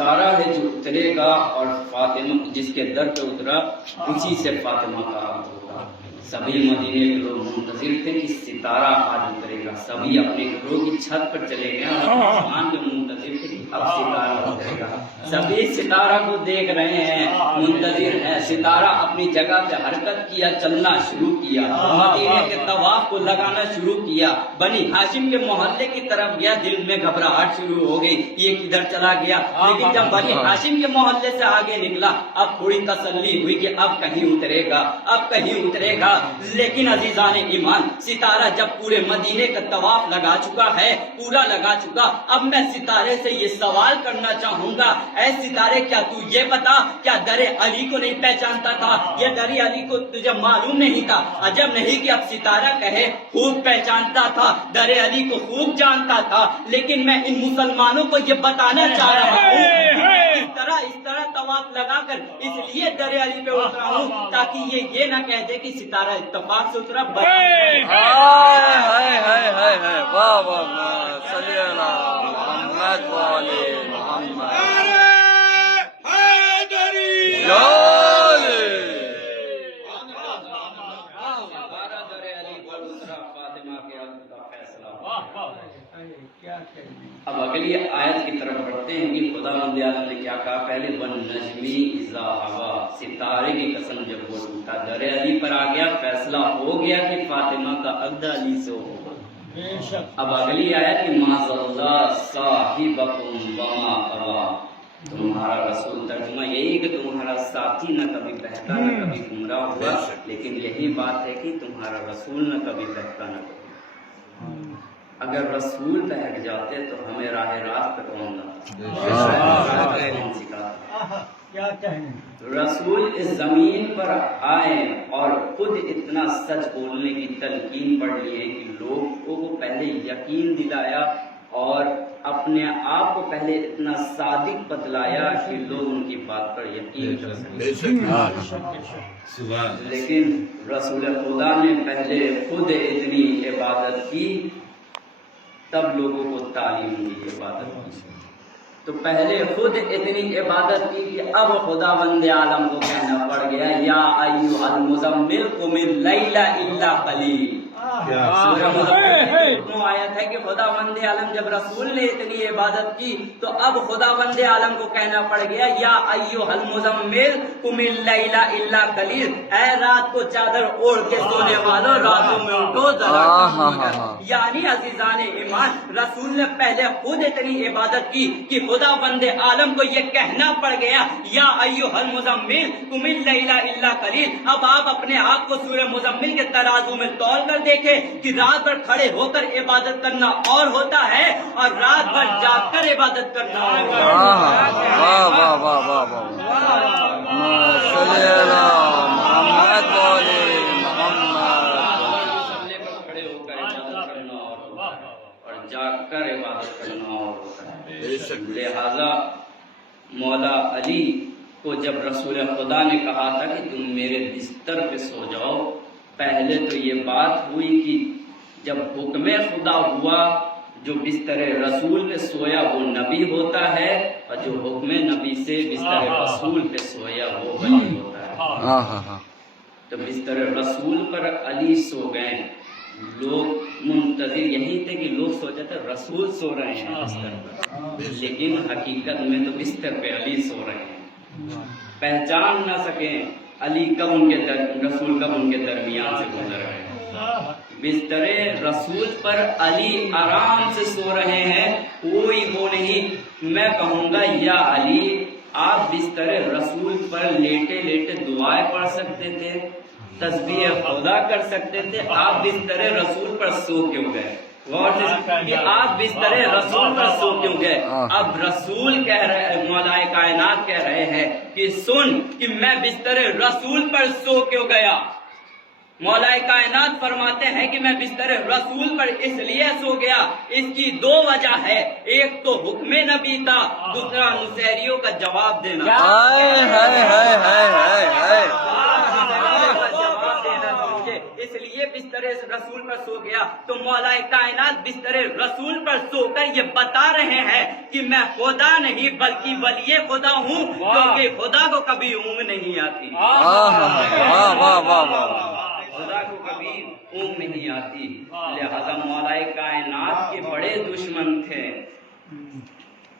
ستارہ ہے جو اترے گا اور فاطمہ جس کے در پہ اترا اسی سے فاطمہ کا عقد ہوگا۔ سبھی مدینے کے لوگ منتظر تھے کہ ستارہ آج اترے گا، سبھی اپنے گھروں کی چھت پر چلے گئے اور آسمان میں منتظر تھے کہ اب ستارہ اترے گا۔ سبھی ستارہ کو دیکھ رہے ہیں، منتظر ہیں۔ ستارہ اپنی جگہ پہ حرکت کیا، چلنا شروع کیا، مدینے کے طواف کو لگانا شروع کیا، بنی ہاشم کے محلے کی طرف گیا، دل میں گھبراہٹ شروع ہو گئی، یہ کدھر چلا گیا؟ لیکن جب بنی ہاشم کے محلے سے آگے نکلا، اب تھوڑی تسلی ہوئی کہ اب کہیں اترے گا، اب کہیں اترے گا۔ لیکن عزیزان ایمان، ستارہ جب پورے مدینے کا طواف لگا چکا ہے، پورا لگا چکا، اب میں ستارے سے یہ سوال کرنا چاہوں گا، اے ستارے کیا تو یہ بتا، کیا در علی کو نہیں پہچانتا تھا؟ یہ در علی کو تجھے معلوم نہیں تھا؟ عجب نہیں کہ اب ستارہ کہے خوب پہچانتا تھا، در علی کو خوب جانتا تھا، لیکن میں ان مسلمانوں کو یہ بتانا چاہ رہا ہوں اس طرح طواف لگا کر اس لیے در علی پہ اترا ہوں تاکہ یہ نہ کہہ دے کہ ستارہ اتفاق سے اترا۔ واہ واہ، صلی اللہ محمد والے محمد۔ اب اگلی آیت کی طرف بڑھتے ہیں کہ خدا مند عالم نے کیا کہا پہلے، وَالنَّجْمِ إِذَا هَوَىٰ، ستارے کی قسم جب وہ ٹوٹا، در علی پر آ گیا، فیصلہ ہو گیا کہ فاطمہ کا عقد علی سے ہوگا۔ اب اگلی آیت کہ مَا ضَلَّ صَاحِبَكُمْ وَمَا غَوَىٰ، تمہارا رسول ترجمہ یہی کہ تمہارا ساتھی نہ کبھی بہتا نہ کبھی گمراہ ہوا، لیکن یہی بات ہے کہ تمہارا رسول نہ کبھی بہتا نہ کبھی۔ اگر رسول بہک جاتے تو ہمیں راہ راست پہ کون لاتا؟ رسول اس زمین پر آئے اور خود اتنا سچ بولنے کی تلقین پڑھ لیے کہ لوگوں کو پہلے یقین دلایا اور اپنے آپ کو پہلے اتنا صادق بتلایا کہ لوگ ان کی بات پر یقین کر سکیں۔ لیکن رسول خدا نے پہلے خود اتنی عبادت کی، تب لوگوں کو تعلیم دی عبادت کی۔ تو پہلے خود اتنی عبادت کی کہ اب خدا بند عالم کو کہنا پڑ گیا، یا ایھا المزمل قم اللیل الا قلیل۔ سورہ مزمل میں آیت ہے کہ خدا بند عالم جب رسول نے اتنی عبادت کی تو اب خدا بند عالم کو کہنا پڑ گیا، یا ایھا المزمل قم اللیل الا قلیل، اے رات کو چادر اوڑھ کے سونے والوں، راتوں میں اٹھو ذرا۔ یعنی عزیزان ایمان، رسول نے پہلے خود اتنی عبادت کی کہ خدا بند عالم کو یہ کہنا پڑ گیا، یا ایھا المزمل قم اللیل الا قلیل۔ اب آپ اپنے آپ کو سورہ مزمل کے ترازو میں تول کر دیکھیں کہ رات بھر کھڑے ہو کر عبادت کرنا اور ہوتا ہے اور رات بھر جاگ کر عبادت کرنا اور ہوتا ہے۔ واہ واہ واہ واہ، صلی اللہ محمد والے محمد۔ مسلے پر کھڑے ہو کر عبادت کرنا اور جاگ کر عبادت کرنا اور ہوتا ہے۔ لہذا مولا علی کو جب رسول خدا نے کہا تھا کہ تم میرے بستر پہ سو جاؤ، پہلے تو یہ بات ہوئی کہ جب حکم خدا ہوا، جو بستر رسول پہ سویا وہ نبی ہوتا ہے، اور جو حکم نبی سے بستر رسول پہ سویا وہ ولی ہوتا ہے۔ تو بستر رسول پر علی سو گئے، لوگ منتظر یہی تھے کہ لوگ سوچتے تھے رسول سو رہے ہیں بستر پر، لیکن حقیقت میں تو بستر پہ علی سو رہے ہیں۔ پہچان نہ سکیں علی کب رسول کب ان کے درمیان سے گزر رہے ہیں۔ بستر رسول پر علی آرام سے سو رہے ہیں، کوئی وہ نہیں۔ میں کہوں گا یا علی، آپ بستر رسول پر لیٹے لیٹے دعائیں پڑھ سکتے تھے، تسبیح خدا کر سکتے تھے، آپ بستر رسول پر سو کیوں گئے؟ غور سے کہ آپ بستر رسول پر سو کیوں گئے؟ اب رسول کہہ رہے، مولا کائنات کہہ رہے ہیں کہ سن کہ میں بستر رسول پر سو کیوں گیا۔ مولا کائنات فرماتے ہیں کہ میں بستر رسول پر اس لیے سو گیا، اس کی دو وجہ ہے، ایک تو حکم نبی تھا، دوسرا نصیریوں کا جواب دینا۔ اس لیے بستر بستر رسول پر سو گیا تو مولا کائنات بستر رسول پر سو کر یہ بتا رہے ہیں کہ میں خدا نہیں بلکہ ولی خدا ہوں، کیونکہ خدا کو کبھی اونگ نہیں آتی، واہ واہ واہ واہ، خدا کو کبھی اونگ نہیں آتی۔ لہذا مولا کائنات کے بڑے دشمن تھے،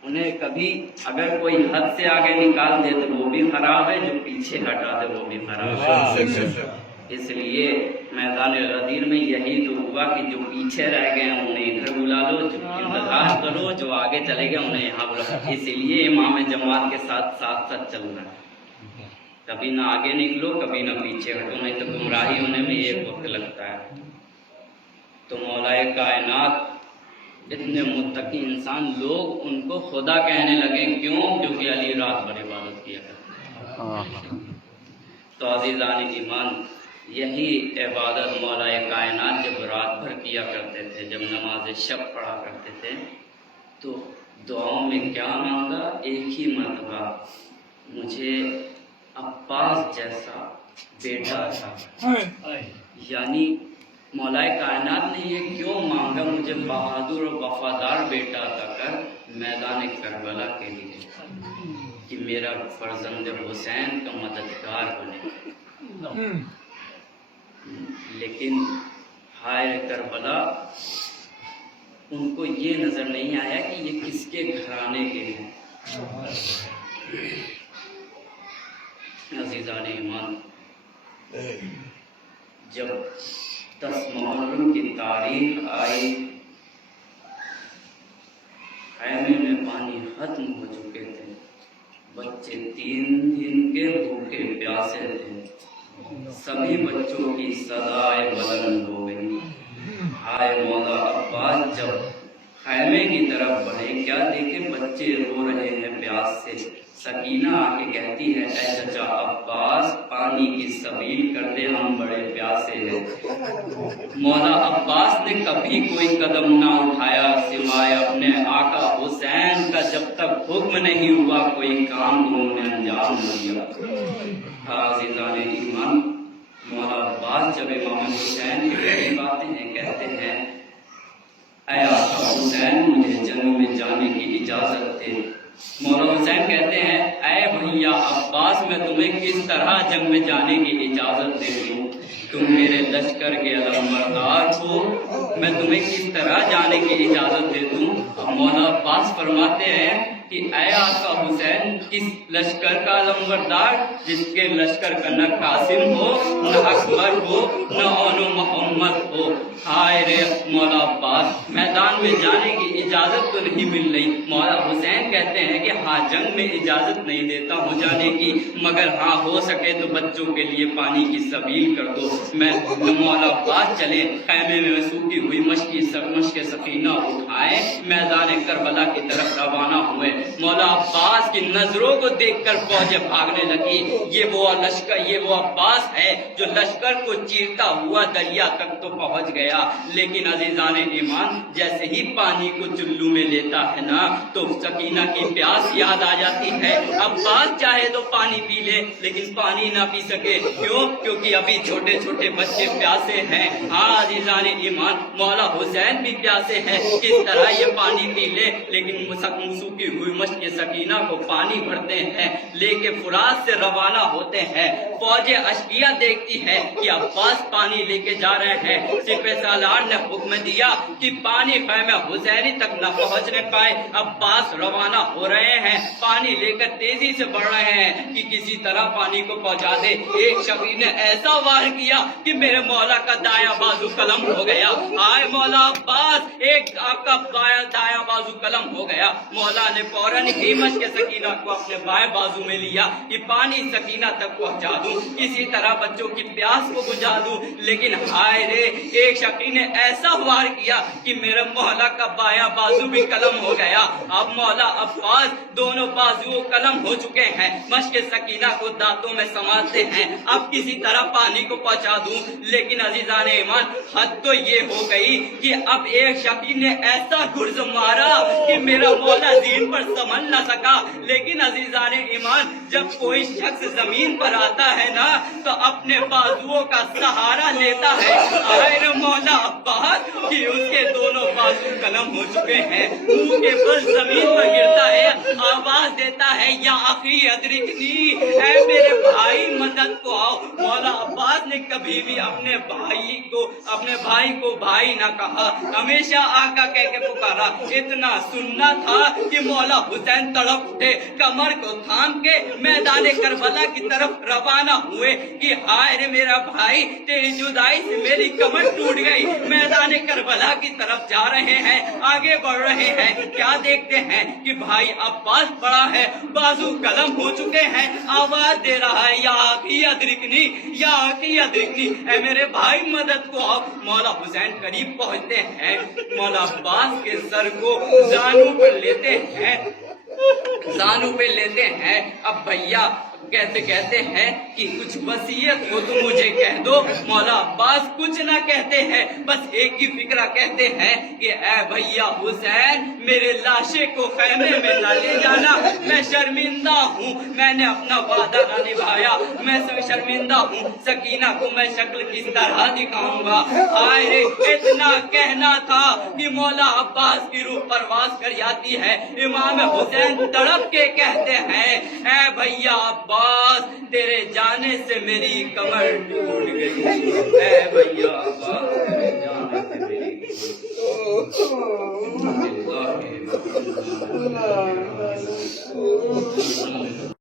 انہیں کبھی اگر کوئی حد سے آگے نکال دے تو وہ بھی خراب ہے، جو پیچھے ہٹا دے وہ بھی خراب ہے۔ اس لیے میدان غدیر میں یہی تو ہوا کہ جو پیچھے رہ گئے ہیں انہیں ادھر بلا لو، جو انتظار کرو، جو آگے چلے گئے انہیں یہاں بلا۔ اس لیے امام جماعت کے ساتھ ساتھ چل رہا ہے، کبھی نہ آگے نکلو کبھی نہ پیچھے ہٹو، نہیں تو گمراہی ہونے میں ایک وقت لگتا ہے۔ تو مولا کائنات اتنے متقی انسان، لوگ ان کو خدا کہنے لگے، کیوں؟ کیونکہ علی رات بھر عبادت کیا کرتے۔ تو عزیزان ایمان، یہی عبادت مولا کائنات جب رات بھر کیا کرتے تھے، جب نماز شب پڑھا کرتے تھے تو دعاؤں میں کیا مانگا؟ ایک ہی مرتبہ، مجھے عباس جیسا بیٹا تھا، یعنی مولا کائنات نے یہ کیوں مانگا؟ مجھے بہادر اور وفادار بیٹا عطا کر میدان کربلا کے لیے، کہ میرا فرزند حسین کا مددگار بنے۔ لیکن ہائے کربلا، ان کو یہ نظر نہیں آیا کہ یہ کس کے گھرانے کے ہیں۔ عزیزان ایمان، جب 10 محرم کی تاریخ آئی، خیمے میں پانی ختم ہو چکے تھے، بچے 3 دن کے بھوکے پیاسے تھے، سبھی بچوں کی صدائیں بلند ہو گئی۔ ہائے مولا عباس جب خیمے کی طرف بڑھے، کیا دیکھے بچے رو رہے ہیں پیاس سے۔ سکینہ آ کے کہتی ہے، اے چچا عباس پانی کی سبیل کر دے، ہم بڑے پیاسے ہیں۔ مولا عباس نے کبھی کوئی قدم نہ اٹھایا سوائے اپنے آقا حسین کا، جب تک حکم نہیں ہوا کوئی کام انہوں نے انجام نہ دیا۔ عزیزان ایمان، مولا عباس جب امام حسین کی قریب آتے ہیں، کہتے ہیں، اے آقا حسین مجھے جنگ میں جانے کی اجازت دے۔ مولا حسین کہتے ہیں، اے بھیا عباس میں تمہیں کس طرح جنگ میں جانے کی اجازت دے دوں؟ تم میرے لشکر کے علمبردار ہو، میں تمہیں کس طرح جانے کی اجازت دے دوں؟ مولا عباس فرماتے ہیں کہ اے آقا حسین، کس لشکر کا علمبردار؟ جس کے لشکر کا نہ قاسم ہو، نہ اکبر ہو، نہ اونو محمد ہو۔ ہائے رے مولا عباس، میدان میں جانے کی اجازت تو نہیں مل رہی۔ مولا حسین کہتے ہیں کہ ہاں جنگ میں اجازت نہیں دیتا ہوں جانے کی، مگر ہاں ہو سکے تو بچوں کے لیے پانی کی سبیل کر دو۔ میں مولا عباس چلے، خیمے میں سوکھی ہوئی مشق سفینہ اٹھائے، میدان کربلا کی طرف روانہ ہوئے۔ مولا عباس کی نظروں کو دیکھ کر فوجیں بھاگنے لگی۔ یہ وہ لشکر، یہ وہ عباس ہے جو لشکر کو چیرتا ہوا دریا تک تو پہنچ گیا، لیکن عزیزان ایمان جیسے ہی پانی کو چلو میں لیتا ہے نا تو سکینہ کی پیاس یاد آ جاتی ہے۔ عباس چاہے تو پانی پی لے لیکن پانی نہ پی سکے، کیوں؟ کیونکہ ابھی چھوٹے چھوٹے بچے پیاسے ہیں۔ ہاں عزیزان ایمان، مولا حسین بھی پیاسے ہیں، کس طرح یہ پانی پی لے، لیکن سوکھی ہوئی مشق سکینہ کو پانی بھرتے ہیں، لے کے فرات سے روانہ ہوتے ہیں۔ فوج اشقیہ دیکھتی ہے کہ عباس پانی لے کے جا رہے ہیں، سپہ سالار نے حکم دیا کہ پانی خیمہ حسینی تک نہ پہنچنے پائے۔ عباس روانہ ہو رہے ہیں، پانی لے کر تیزی سے بڑھ رہے ہیں کہ کسی طرح پانی کو پہنچا دے۔ ایک شخص نے ایسا وار کیا کہ میرے مولا کا دایاں بازو قلم ہو گیا۔ آئے مولا عباس، ایک آپ کا دایاں بازو قلم ہو گیا۔ مولا نے فوراً ہی مشق سکینہ کو اپنے بائیں بازو میں لیا کہ پانی سکینہ تک پہنچا دوں، کسی طرح بچوں کی پیاس کو بجھا دوں، لیکن ہائے رے ایک شخص نے ایسا وار کیا کہ میرے مولا کا بایاں بازو بھی قلم ہو گیا۔ اب مولا عباس دونوں بازو قلم ہو چکے ہیں، مشق سکینہ کو دانتوں میں سنبھالتے ہیں، اب کسی طرح پانی کو پہنچا دوں، لیکن عزیزان ایمان حد تو یہ ہو گئی کہ اب ایک شخص نے ایسا گرز مارا کہ میرا مولا زین پر سنبھل نہ سکا. لیکن عزیزان ایمان جب کوئی شخص زمین پر آتا ہے نا تو اپنے بازوؤں کا سہارا لیتا ہے. آئے مولا عباس کہ اس کے دونوں بازو قلم ہو چکے ہیں, منہ کے بل زمین پر گرتا ہے, آواز دیتا ہے یا اخی ادرکنی, اے میرے بھائی مدد کو آؤ. مولا عباس نے کبھی بھی اپنے بھائی کو بھائی نہ کہا, ہمیشہ آقا کہہ کے پکارا. اتنا سننا تھا کہ مولا حسین تڑپ اٹھے, کمر کو تھام کے میدان کربلا کی طرف روانہ ہوئے کہ ہائے رے میرا بھائی, تیری جدائی سے میری کمر ٹوٹ گئی. میدان کربلا کی طرف جا رہے ہیں, آگے بڑھ رہے ہیں, کیا دیکھتے ہیں کہ بھائی عباس پڑا ہے, بازو قلم ہو چکے ہیں, آواز دے رہا ہے یا آقی ادرکنی, یا آقی ادرکنی, اے میرے بھائی مدد کو آؤ. مولا حسین قریب پہنچتے ہیں, مولا عباس کے سر کو زانو پر لیتے ہیں, زانو پہ لیتے ہیں. اب بھیا کہتے ہیں کہ کچھ وصیت ہو تو مجھے کہہ دو. مولا عباس کچھ نہ کہتے ہیں, بس ایک ہی فکرہ کہتے ہیں کہ اے بھیا حسین, میرے لاشے کو خیمے میں نہ لے جانا, میں شرمندہ ہوں, میں نے اپنا وعدہ نہ نبھایا, میں شرمندہ ہوں. سکینہ کو میں شکل کس طرح دکھاؤں گا. آئے رے اتنا کہنا تھا کہ مولا عباس کی روح پرواز کر جاتی ہے. امام حسین تڑپ کے کہتے ہیں اے بھیا عباس, تیرے جانے سے میری کمر ٹوٹ گئی, اے بھیا